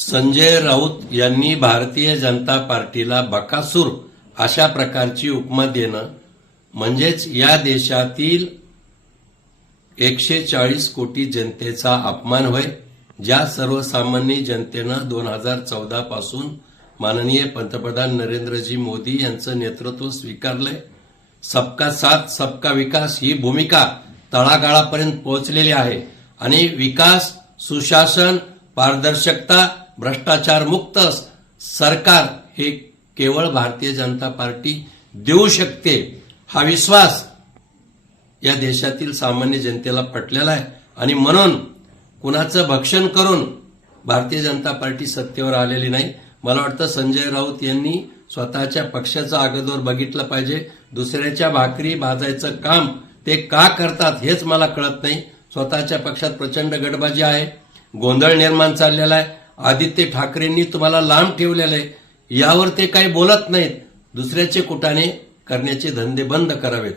संजय राऊत यांनी भारतीय जनता पार्टीला बकासूर अशा प्रकारची उपमा देणं म्हणजेच या देशातील 140 कोटी जनतेचा अपमान होय। ज्या सर्वसामान्य जनतेनं 2014 पासून माननीय पंतप्रधान नरेंद्रजी मोदी यांचं नेतृत्व स्वीकारलंय। सबका साथ सबका विकास ही भूमिका तळागाळापर्यंत पोहोचलेली आहे आणि विकास, सुशासन, पारदर्शकता, भ्रष्टाचार मुक्त सरकार हे केवळ भारतीय जनता पार्टी देऊ शकते हा विश्वास या देशातील सामान्य जनतेला पटलेला आहे आणि म्हणून कुणाचं भक्षण करून भारतीय जनता पार्टी सत्तेवर आलेली नाही। मला वाटतं संजय राऊत यांनी स्वतःच्या पक्षाचं अगोदर बघितलं पाहिजे। दुसऱ्याच्या भाकरी भाजायचं काम ते का करतात हेच मला कळत नाही। स्वतःच्या पक्षात प्रचंड गडबाजी आहे, गोंधळ निर्माण चाललेला आहे। आदित्य ठाकरेंनी तुम्हाला लांब ठेवलेलं आहे, यावर ते काही बोलत नाहीत। दुसऱ्याचे कुटाणे करण्याचे धंदे बंद करावेत।